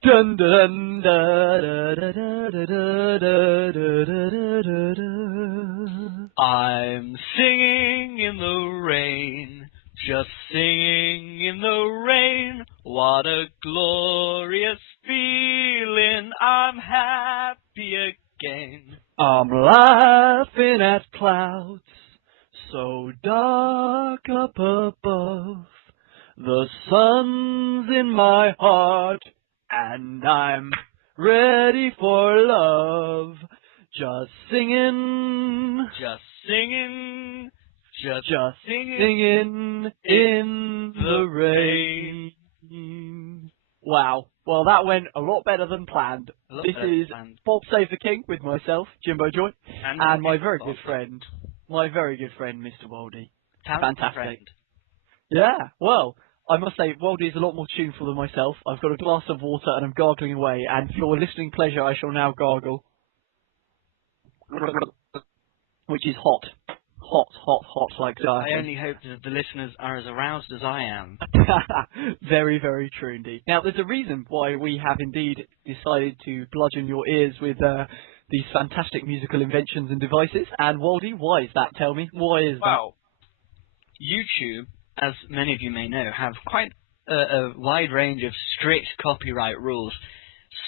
Dun dun da da da da da da da da da da. I'm singing in the rain, just singing in the rain. What a glorious feeling, I'm happy again. I'm laughing at clouds so dark up above. The sun's in my heart and I'm ready for love. Just singing, Just singing, just singing in the rain. Wow. Well, that went a lot better than planned. This is Bob Save the King with myself, Jimbo Joy, and my very good friend, Mr. Woldy. Fantastic. Friend. Yeah, well, I must say, Woldy is a lot more tuneful than myself. I've got a glass of water and I'm gargling away, and for your listening pleasure, I shall now gargle. Which is hot. Hot like that. I only hope that the listeners are as aroused as I am. Very, very true indeed. Now, there's a reason why we have indeed decided to bludgeon your ears with these fantastic musical inventions and devices. And Woldy, why is that? Tell me, why is that? Well, YouTube, as many of you may know, have quite a wide range of strict copyright rules.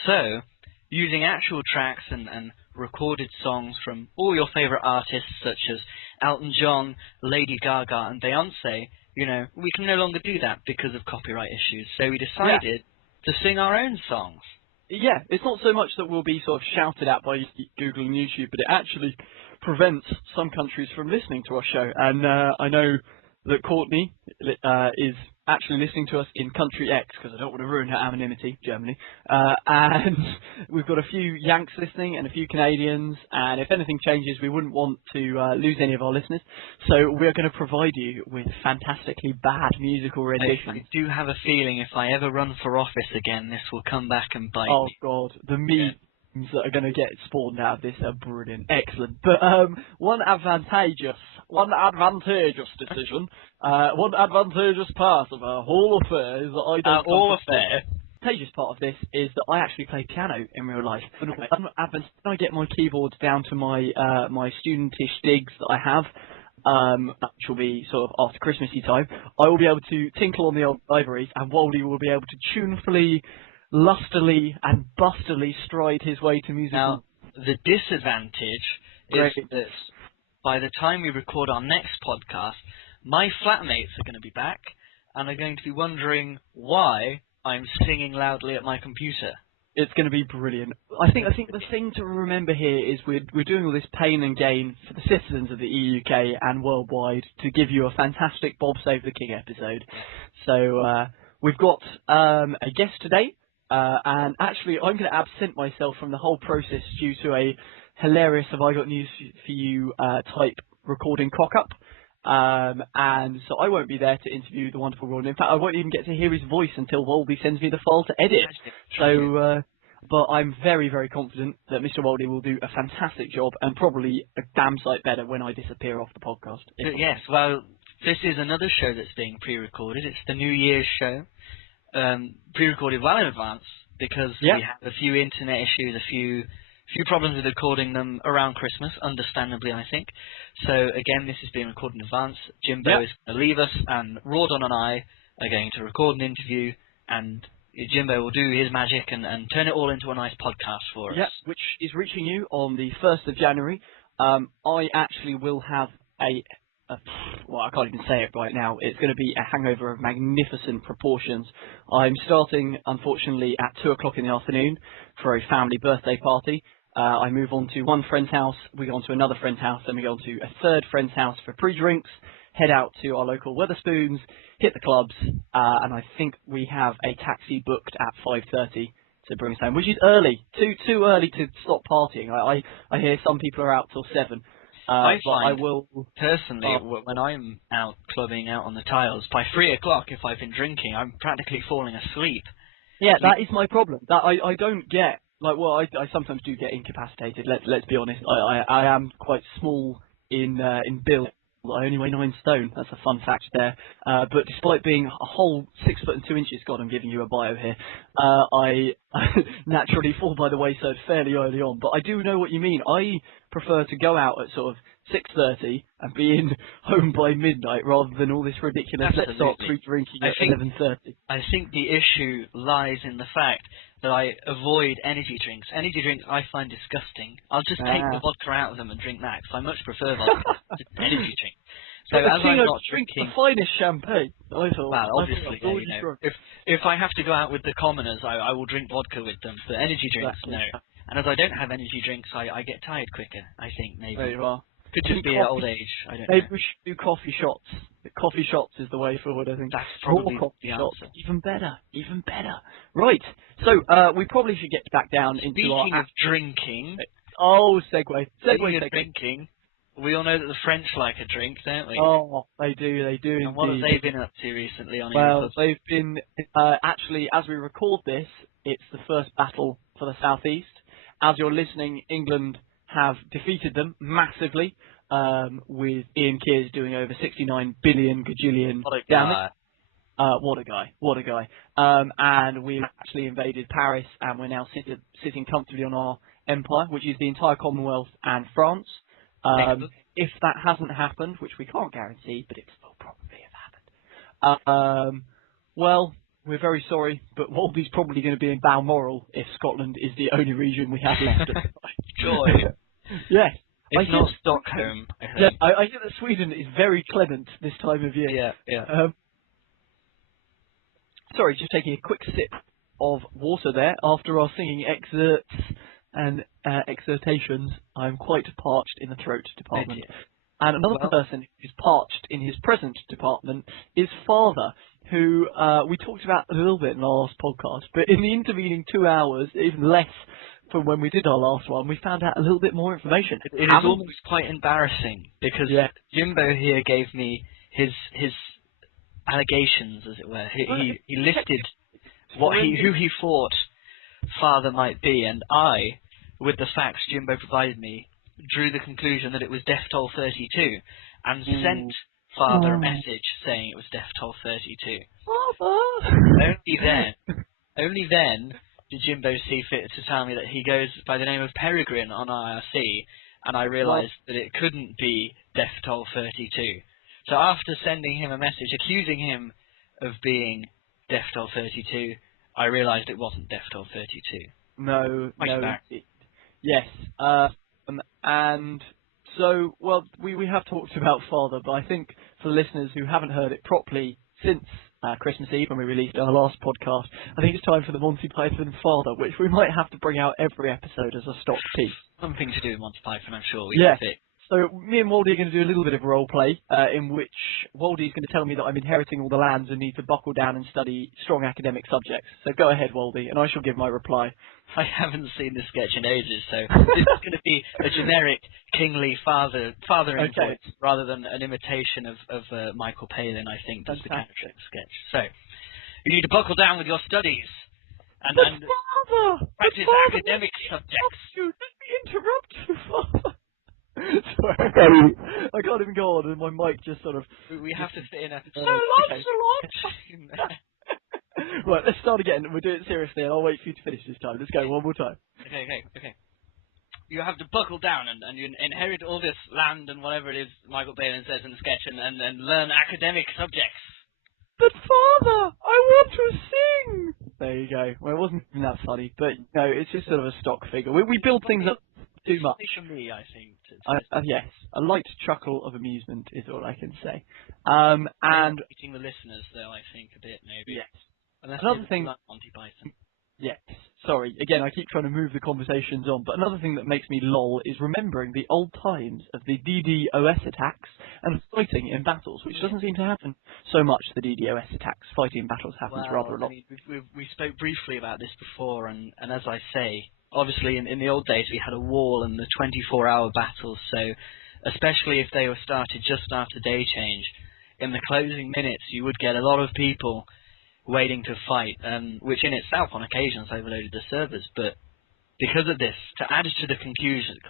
So, using actual tracks and recorded songs from all your favourite artists such as Elton John, Lady Gaga and Beyonce, you know, we can no longer do that because of copyright issues. So we decided to sing our own songs. Yeah, it's not so much that we'll be sort of shouted at by Googling YouTube, but it actually prevents some countries from listening to our show. And I know that Courtney is actually listening to us in country X, because I don't want to ruin her anonymity, Germany. And we've got a few Yanks listening and a few Canadians, and if anything changes, we wouldn't want to lose any of our listeners. So we're going to provide you with fantastically bad musical renditions. I do have a feeling if I ever run for office again, this will come back and bite me. Oh, God, the memes that are going to get spawned out of this are brilliant. Excellent. But one advantageous decision, one advantagegeous part of our whole affair is that I don't... All affair? The advantageous part of this is that I actually play piano in real life. When I get my keyboard down to my my studentish digs that I have, which will be sort of after Christmassy time, I will be able to tinkle on the old ivories, and Woldy will be able to tunefully, lustily and bustily stride his way to music. Now, the disadvantage is that by the time we record our next podcast, my flatmates are going to be back and are going to be wondering why I'm singing loudly at my computer. It's going to be brilliant. I think the thing to remember here is we're doing all this pain and gain for the citizens of the EUK and worldwide to give you a fantastic Bob Save the King episode. So we've got a guest today. And actually, I'm going to absent myself from the whole process due to a hilarious "Have I Got News for You" type recording cock-up. And so I won't be there to interview the wonderful Ron. In fact, I won't even get to hear his voice until Woldy sends me the file to edit. So, but I'm very, very confident that Mr. Woldy will do a fantastic job and probably a damn sight better when I disappear off the podcast. Yes, well, this is another show that's being pre-recorded. It's the New Year's show. Pre-recorded well in advance because we had a few internet issues, a few problems with recording them around Christmas, understandably, I think. So again, this is being recorded in advance. Jimbo is going to leave us, and Rawdon and I are going to record an interview, and Jimbo will do his magic and turn it all into a nice podcast for us. Yeah, which is reaching you on the 1st of January. I actually will have well, I can't even say it right now. It's going to be a hangover of magnificent proportions. I'm starting, unfortunately, at 2 o'clock in the afternoon for a family birthday party. I move on to one friend's house, we go on to another friend's house, then we go on to a third friend's house for pre-drinks, head out to our local Wetherspoons, hit the clubs, and I think we have a taxi booked at 5:30 to bring us home, which is early, too early to stop partying. I hear some people are out till 7. I find, I will personally, when I'm out clubbing out on the tiles, by 3 o'clock, if I've been drinking, I'm practically falling asleep. Yeah, that is my problem. That I don't get, like, well, I sometimes do get incapacitated. Let's be honest. I am quite small in build. I only weigh 9 stone. That's a fun fact there. But despite being a whole 6 foot and 2 inches, God, I'm giving you a bio here. I naturally fall by the wayside fairly early on. But I do know what you mean. I prefer to go out at sort of 6:30 and be in home by midnight rather than all this ridiculous let's start pre-drinking at 11:30. I think the issue lies in the fact that I avoid energy drinks. Energy drinks I find disgusting. I'll just take the vodka out of them and drink that, because I much prefer vodka to energy drink. So as I'm not drinking the finest champagne, I thought. Well, obviously, if I have to go out with the commoners, I will drink vodka with them. But energy drinks, no. And as I don't have energy drinks, I get tired quicker. I think maybe. There you are. Could just be old age. I don't know. Maybe we should do coffee shots. Coffee shots is the way forward, I think. That's probably coffee the shots. answer. Even better. Even better. Right. So, we probably should get back down into our... Speaking of drinking... Oh, segue. Speaking of drinking, we all know that the French like a drink, don't we? Oh, they do indeed. And what have they been up to recently on Well, they've been... actually, as we record this, it's the first battle for the Southeast. As you're listening, England have defeated them massively, with Ian Kears doing over 69 billion gajillion damage. What a guy. And we've actually invaded Paris, and we're now sitting comfortably on our empire, which is the entire Commonwealth and France. If that hasn't happened, which we can't guarantee, but it will probably have happened. Well, we're very sorry, but Woldy's probably going to be in Balmoral if Scotland is the only region we have left. Joy. Yes. It's not Stockholm. I hear that Sweden is very clement this time of year. Yeah. Sorry, just taking a quick sip of water there after our singing excerpts and exhortations. I'm quite parched in the throat department. And another person who's parched in his present department is Father, who we talked about a little bit in our last podcast, but in the intervening 2 hours, even less from when we did our last one, we found out a little bit more information. It was almost quite embarrassing, because Jimbo here gave me his allegations, as it were. He listed who he thought Father might be, and I, with the facts Jimbo provided me, drew the conclusion that it was Death Toll 32, and sent Father a message saying it was Death Toll 32. Father! Only then did Jimbo see fit to tell me that he goes by the name of Peregrine on IRC, and I realised that it couldn't be Death Toll 32. So after sending him a message accusing him of being Death Toll 32, I realised it wasn't Death Toll 32. No. Yes. And so, well, we have talked about Father, but I think for listeners who haven't heard it properly since Christmas Eve when we released our last podcast, I think it's time for the Monty Python Father, which we might have to bring out every episode as a stock piece. Something to do with Monty Python, I'm sure. We can fit. So me and Woldy are going to do a little bit of role play, in which Woldy is going to tell me that I'm inheriting all the lands and need to buckle down and study strong academic subjects. So go ahead, Woldy, and I shall give my reply. I haven't seen the sketch in ages, so this is going to be a generic kingly fathering voice rather than an imitation of Michael Palin, I think, does the character sketch. So you need to buckle down with your studies and practice academic subjects. Let me interrupt you, Father. Sorry, I can't even go on, and my mic just sort of... We have to fit in a... Right, let's start again. We'll do it seriously, and I'll wait for you to finish this time. Let's go, one more time. Okay. You have to buckle down, and you inherit all this land and whatever it is Michael Palin says in the sketch, and learn academic subjects. But Father, I want to sing! There you go. Well, it wasn't even that funny, but no, it's just sort of a stock figure. We build things up too much. For me, I think. Yes, a light chuckle of amusement is all I can say. And eating the listeners, though, I think a bit maybe. Yes. Another thing, like Monty Python. Yes. Sorry. Again, I keep trying to move the conversations on, but another thing that makes me lol is remembering the old times of the DDoS attacks and fighting in battles, which doesn't seem to happen so much. The DDoS attacks, fighting in battles happens rather a lot. I mean, we spoke briefly about this before, and as I say, obviously in the old days we had a wall and the 24-hour battles, so especially if they were started just after day change, in the closing minutes you would get a lot of people waiting to fight, which in itself on occasions overloaded the servers, but because of this, to add to the confusion,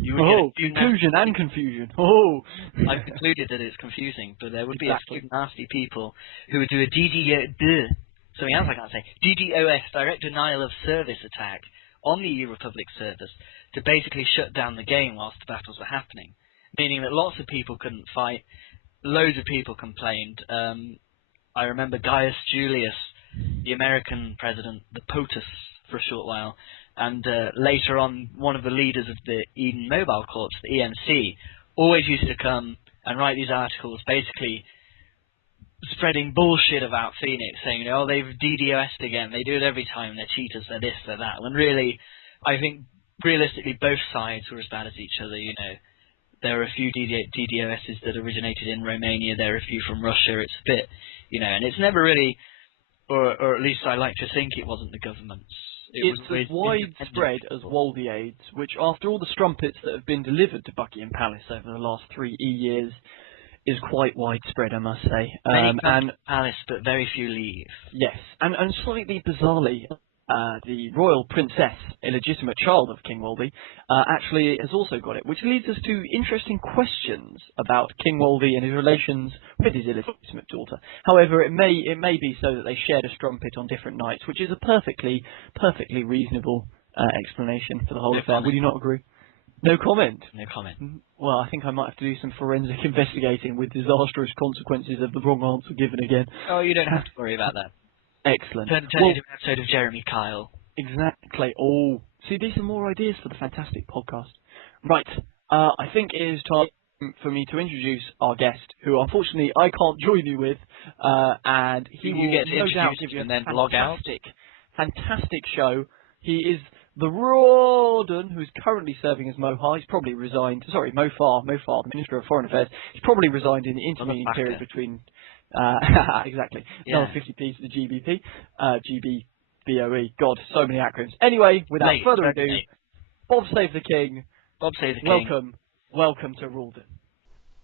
you would get a few conclusion and confusion. Oh, I've concluded that it's confusing, but there would be exactly. a few nasty people who would do a something else I can't say, DDoS, direct denial of service attack on the EU Republic servers to basically shut down the game whilst the battles were happening, meaning that lots of people couldn't fight, loads of people complained. I remember Gaius Julius, the American president, the POTUS for a short while, and later on one of the leaders of the Eden Mobile Corps, the EMC, always used to come and write these articles basically spreading bullshit about Phoenix, saying, oh, they've DDoS'd again, they do it every time, they're cheaters, they're this, they're that. When really, I think, realistically, both sides were as bad as each other, you know. There are a few DDoSs that originated in Romania, there are a few from Russia, it's a bit, you know, and it's never really, or at least I like to think it wasn't the government's. It's as widespread as Woldy AIDS, which, after all the strumpets that have been delivered to Buckingham Palace over the last 3 years, is quite widespread, I must say. Many come to Palace, but very few leave. Yes, and slightly bizarrely, the royal princess, illegitimate child of King Woldy, actually has also got it, which leads us to interesting questions about King Woldy and his relations with his illegitimate daughter. However, it may be so that they shared a strumpet on different nights, which is a perfectly reasonable explanation for the whole affair. Would you not agree? No comment? No comment. Well, I think I might have to do some forensic investigating with disastrous consequences of the wrong answer given again. Oh, you don't have to worry about that. Excellent. Turn into an episode of Jeremy Kyle. Exactly. Oh, see, these are more ideas for the fantastic podcast. Right. I think it is time for me to introduce our guest, who unfortunately I can't join you with, and he will get to no doubt introduce give you and a then log out. fantastic show. He is the Rawdon, who's currently serving as Mohar. He's probably resigned. Sorry, Mofar, the Minister of Foreign Affairs. He's probably resigned in the intervening period between. Exactly. Yeah. Another 50p to the GBP. GBBOE. God, so many acronyms. Anyway, without further ado, Bob Save the King. Bob Save the King. Welcome to Rawdon.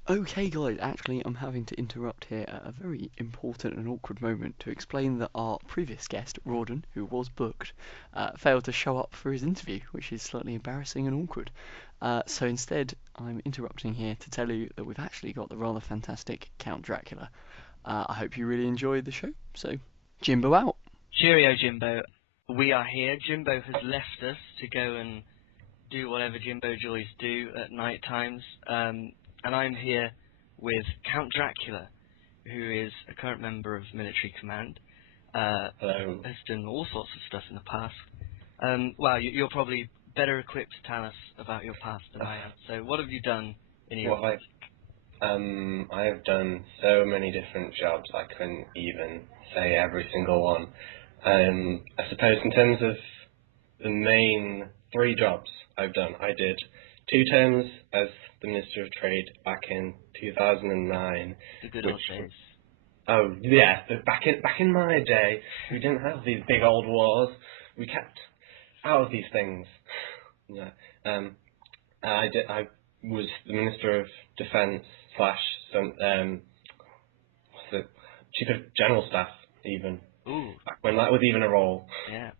Okay guys, actually I'm having to interrupt here at a very important and awkward moment to explain that our previous guest, Rawdon, who was booked, failed to show up for his interview, which is slightly embarrassing and awkward. So instead, I'm interrupting here to tell you that we've actually got the rather fantastic Count Dracula. I hope you really enjoyed the show, so Jimbo out. Cheerio, Jimbo. We are here. Jimbo has left us to go and do whatever Jimbo joys do at night times. And I'm here with Count Dracula, who is a current member of military command. Hello. Has done all sorts of stuff in the past. Well, you're probably better equipped to tell us about your past than I am. So what have you done in your life? I have done so many different jobs I couldn't even say every single one. I suppose in terms of the main 3 jobs I've done, I did 2 terms as the Minister of Trade back in 2009. The good old days. Oh yeah, back in my day, we didn't have these big old wars. We kept out of these things. Yeah. I was the Minister of Defence / Chief of General Staff even. Ooh. Back when that was even a role. Yeah.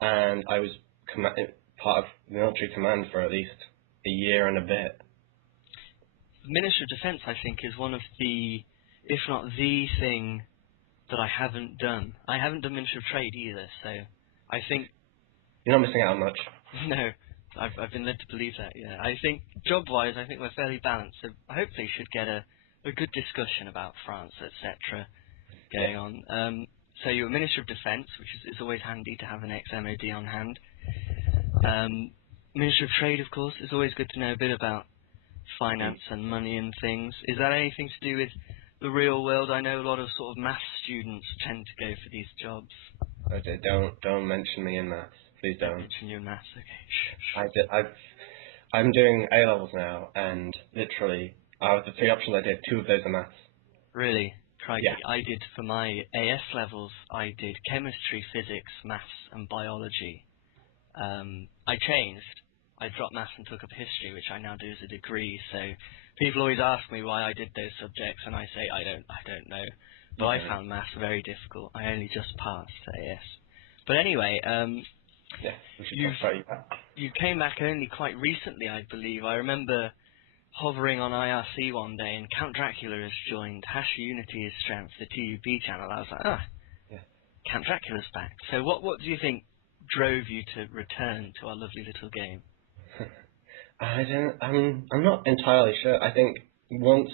And I was part of military command for at least a year and a bit. Minister of Defence, I think, is one of the, if not the thing that I haven't done. I haven't done Minister of Trade either, so I think... You're not missing out on much. No, I've been led to believe that, yeah. I think, job-wise, I think we're fairly balanced, so hopefully should get a good discussion about France, etc. going on. So you're Minister of Defence, which is always handy to have an ex-MOD on hand. Minister of Trade, of course, it's always good to know a bit about finance and money and things. Is that anything to do with the real world? I know a lot of sort of maths students tend to go for these jobs. Okay, don't mention me in maths. Please don't. Mention you in maths, okay. I'm doing A levels now, and literally, out of the 3 options I did, 2 of those are maths. Really? Crikey. Yeah. I did, for my AS levels, I did chemistry, physics, maths and biology. I changed. I dropped maths and took up history, which I now do as a degree, so people always ask me why I did those subjects, and I say I don't know. But I found maths very difficult. I only just passed AS. But anyway, Yeah, we should talk about you back. you came back only quite recently, I believe. I remember hovering on IRC one day, and Count Dracula has joined. Unity is Strength, the TUB channel. I was like, Yeah. Count Dracula's back. So what do you think drove you to return to our lovely little game? I'm not entirely sure. I think once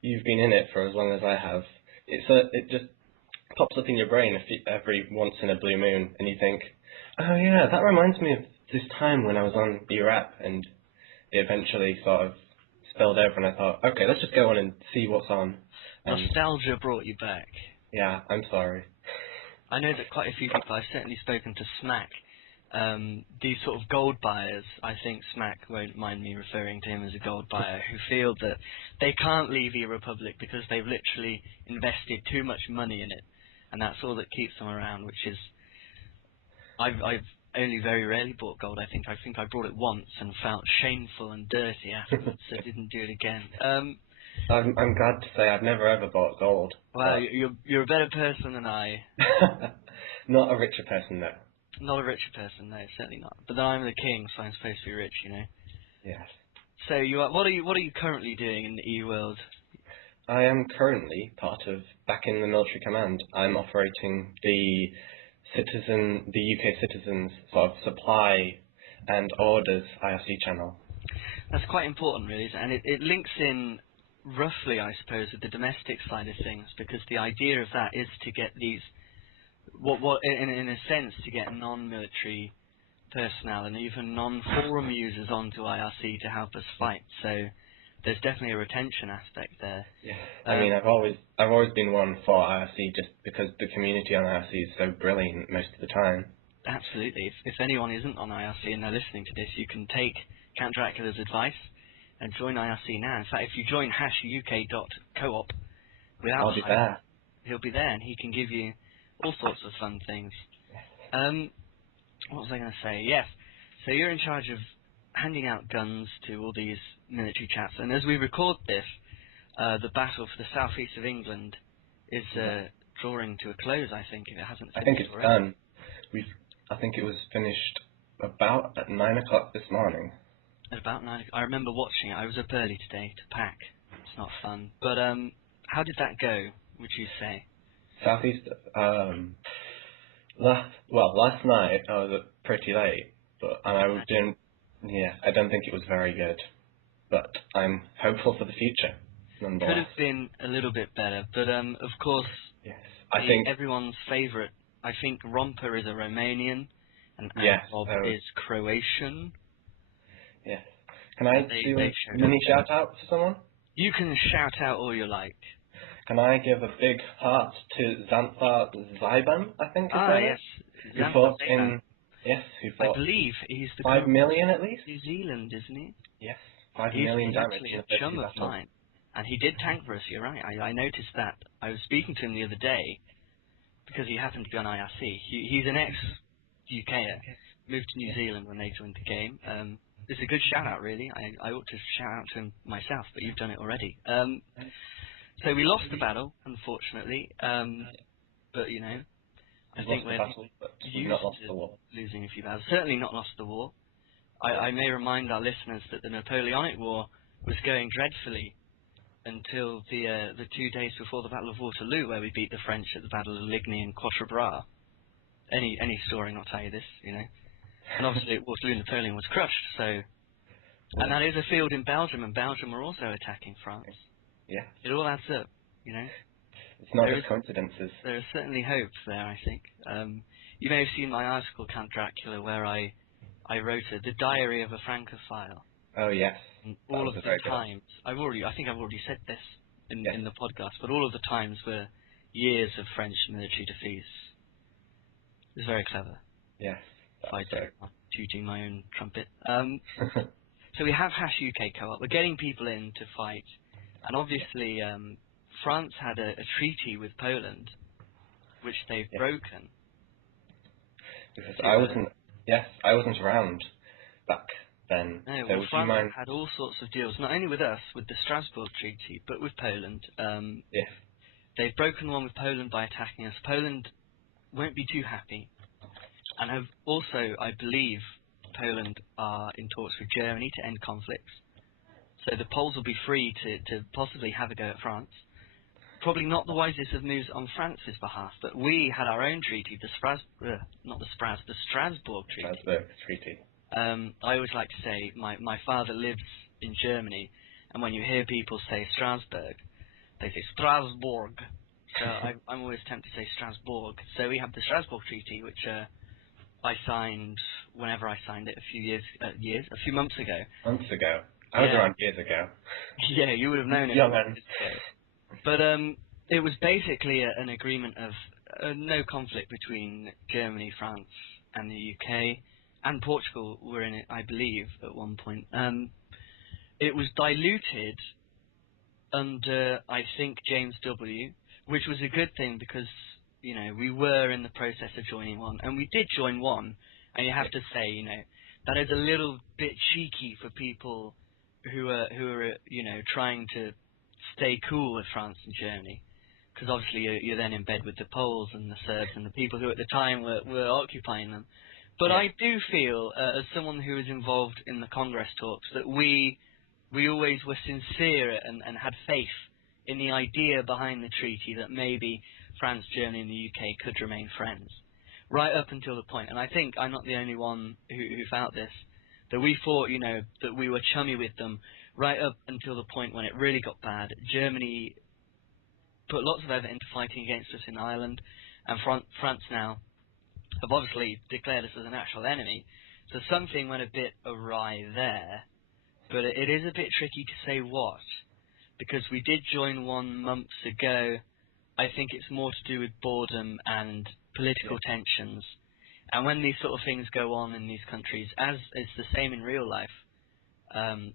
you've been in it for as long as I have, it just pops up in your brain every once in a blue moon, and you think, oh yeah, that reminds me of this time when I was on your app, and it eventually sort of spilled over, and I thought, okay, let's just go on and see what's on. And Nostalgia brought you back. yeah, I'm sorry. I know that quite a few people, I've certainly spoken to Smack, these sort of gold buyers, I think Smack won't mind me referring to him as a gold buyer, who feel that they can't leave eRepublic because they've literally invested too much money in it, and that's all that keeps them around, which is, I've only very rarely bought gold. I think I bought it once and felt shameful and dirty afterwards, so didn't do it again. I'm glad to say I've never ever bought gold. Well, you're a better person than I. Not a richer person, though. Not a richer person, no, certainly not. But then I'm the king, so I'm supposed to be rich, you know. Yes. So what are you currently doing in the E-world? I am currently part of back in the military command. I'm operating the UK citizens sort of supply and orders IRC channel. That's quite important, really, and it links in roughly, I suppose, with the domestic side of things, because the idea of that is to get these, in a sense, to get non-military personnel and even non-forum users onto IRC to help us fight. So there's definitely a retention aspect there. Yeah, I mean, I've always been one for IRC just because the community on IRC is so brilliant most of the time. Absolutely. If anyone isn't on IRC and they're listening to this, you can take Count Dracula's advice and join IRC now. In fact, if you join #UK.coop without I'll be there. he'll be there and he can give you all sorts of fun things. What was I going to say? Yes. So you're in charge of handing out guns to all these military chaps, and as we record this, the battle for the southeast of England is drawing to a close. I think if it hasn't finished I think it's already. done. I think it was finished about at 9 o'clock this morning. At about 9 o'clock. I remember watching it. I was up early today to pack. It's not fun. But how did that go, would you say? Southeast, last night I was up pretty late, and I was doing, I don't think it was very good, but I'm hopeful for the future, nonetheless. Could have been a little bit better, but of course, yes, I think everyone's favourite, I think Romper is a Romanian, and yes, Bob is Croatian. Yes. Can I do a mini shout out for someone? You can shout out all you like. Can I give a big heart to Xanthar Zyban, I think his name yes. is? Who fought I believe he's the 5 million at least? New Zealand, isn't he? Yes, 5 million damage. He's actually a chum of mine. And he did tank for us, you're right. I noticed that. I was speaking to him the other day, because he happened to be on IRC. He's an ex-UKer, moved to New Zealand when they joined the game. It's a good shout-out, really. I ought to shout out to him myself, but you've done it already. So we lost the battle, unfortunately, but, you know, I think we're used not lost the war. Losing a few battles. Certainly not lost the war. I may remind our listeners that the Napoleonic War was going dreadfully until the 2 days before the Battle of Waterloo, where we beat the French at the Battle of Ligny and Quatre Bras. Any story not tell you this, you know. And obviously at Waterloo, Napoleon was crushed, so... And that is a field in Belgium, and Belgium were also attacking France. Yeah. It all adds up, you know. It's not just coincidences. There is certainly hope there, I think. You may have seen my article, Count Dracula, where I wrote the Diary of a Francophile. Oh, yes. And all of the times, I think I've already said this in the podcast, but all of the times were years of French military defeats. It was very clever. Yes. I'm tooting my own trumpet. So we have #UK Co-op. We're getting people in to fight. And obviously, France had a treaty with Poland, which they've broken. Because I wasn't around back then. No, so well, France had all sorts of deals, not only with us, with the Strasbourg Treaty, but with Poland. Yes. They've broken one with Poland by attacking us. Poland won't be too happy. and have also, I believe, Poland are in talks with Germany to end conflicts. So the Poles will be free to possibly have a go at France. Probably not the wisest of moves on France's behalf, but we had our own treaty, the Strasbourg Treaty. Strasbourg Treaty. I always like to say my father lives in Germany, and when you hear people say Strasbourg, they say Strasbourg. So I'm always tempted to say Strasbourg. So we have the Strasbourg Treaty, which I signed whenever I signed it a few months ago. Months ago. I was around years ago. Yeah, you would have known it. Yeah, man. But it was basically an agreement of no conflict between Germany, France, and the UK, and Portugal were in it, I believe, at one point. It was diluted under, I think, James W., which was a good thing because, you know, we were in the process of joining one, and we did join one, and you have to say, you know, that is a little bit cheeky for people who are you know, trying to stay cool with France and Germany, because obviously you're then in bed with the Poles and the Serbs and the people who at the time were occupying them. But I do feel, as someone who was involved in the Congress talks, that we always were sincere and had faith in the idea behind the treaty that maybe France, Germany and the UK could remain friends, right up until the point, and I think I'm not the only one who felt this, that we thought, you know, that we were chummy with them right up until the point when it really got bad. Germany put lots of effort into fighting against us in Ireland, and France now have obviously declared us as an actual enemy, so something went a bit awry there, but it is a bit tricky to say what, because we did join one months ago. I think it's more to do with boredom and political tensions, and when these sort of things go on in these countries, as it's the same in real life,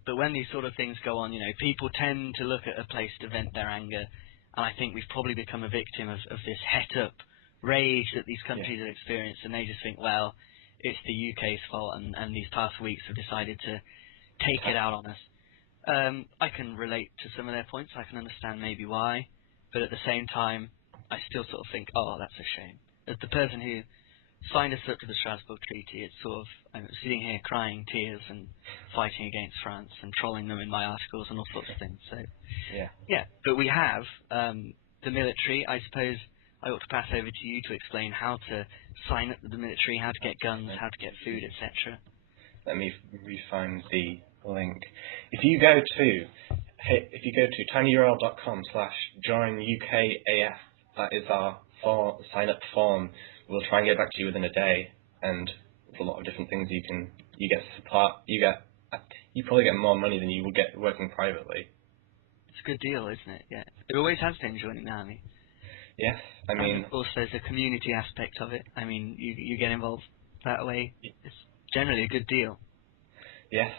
but when these sort of things go on, you know, people tend to look at a place to vent their anger, and I think we've probably become a victim of this het-up rage that these countries have experienced, and they just think, well, it's the UK's fault, and these past weeks have decided to take it out on us. I can relate to some of their points, I can understand maybe why, but at the same time, I still sort of think, oh, that's a shame. As the person who signed us up to the Strasbourg Treaty, it's sort of, I'm sitting here crying tears and fighting against France and trolling them in my articles and all sorts of things. So, yeah. But we have the military. I suppose I ought to pass over to you to explain how to sign up with the military, how to get guns, how to get food, etc. Let me re-find the link. If you go to tinyurl.com/joinUKAF, that is our sign-up form. We'll try and get back to you within a day, and there's a lot of different things you get support. You probably get more money than you would get working privately. It's a good deal, isn't it? Yeah, it always has been joining the army. Yes, I mean, and of course there's a community aspect of it. I mean, you get involved that way. It's generally a good deal. Yes,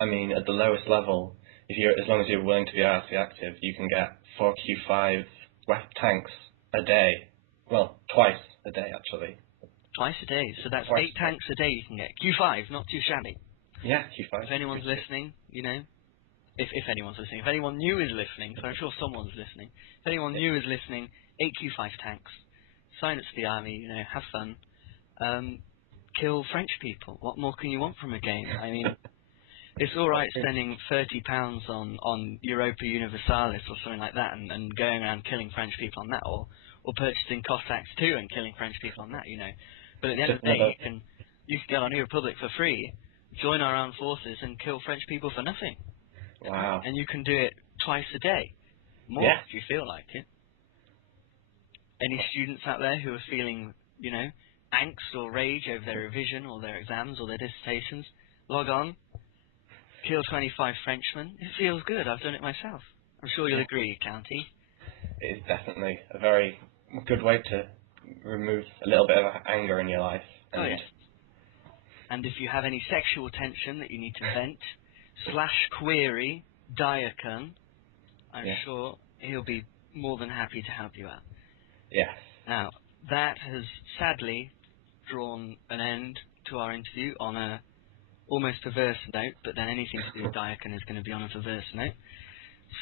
I mean, at the lowest level, as long as you're willing to be RC active, you can get 4 Q5 tanks a day. Well, twice a day, actually. Twice a day, so that's Twice 8 tanks a day you can get. Q5, not too shabby. Yeah, Q5. If anyone's listening, you know, if anyone's listening, if anyone new is listening, so I'm sure someone's listening, if anyone new is listening, 8 Q5 tanks, sign up to the army, you know, have fun, kill French people. What more can you want from a game? I mean, it's alright spending £30 on Europa Universalis or something like that and going around killing French people on that, or purchasing Cossacks too and killing French people on that, you know. But at the end of the day, you can get on New Republic for free, join our armed forces and kill French people for nothing. Wow. And you can do it twice a day. More if you feel like it. Any students out there who are feeling, you know, angst or rage over their revision or their exams or their dissertations, log on, kill 25 Frenchmen. It feels good. I've done it myself. I'm sure you'll agree, County. It is definitely a very good way to remove a little bit of anger in your life. And if you have any sexual tension that you need to vent, /query Diakon, I'm sure he'll be more than happy to help you out. Yes. Now, that has sadly drawn an end to our interview on a almost perverse note, but then anything to do with Diakon is going to be on a perverse note.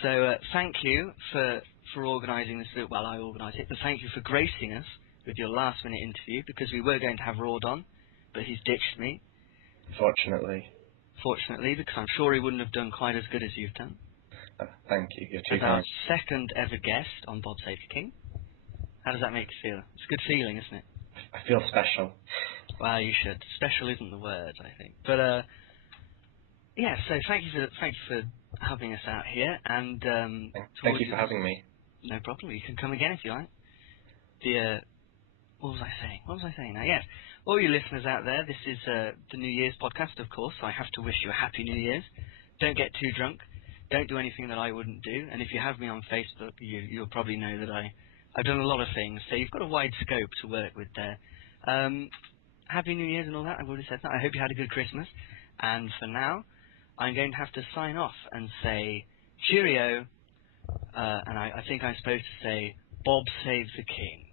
So thank you for organising this. Well, I organised it, but thank you for gracing us with your last-minute interview, because we were going to have Rord on, but he's ditched me. Fortunately. Fortunately, because I'm sure he wouldn't have done quite as good as you've done. Thank you. You're too As our kind. second ever guest on Bob Save the King. How does that make you feel? It's a good feeling, isn't it? I feel special. Well, you should. Special isn't the word, I think. But yeah. So thank you for having us out here, and Thank you for having me. No problem. You can come again if you like. What was I saying now? Yes. All you listeners out there, this is the New Year's podcast, of course. So I have to wish you a happy New Year's. Don't get too drunk. Don't do anything that I wouldn't do. And if you have me on Facebook, you'll probably know that I've done a lot of things. So you've got a wide scope to work with there. Happy New Year's and all that. I've already said that. I hope you had a good Christmas. And for now, I'm going to have to sign off and say cheerio. And I think I'm supposed to say Bob Save the King.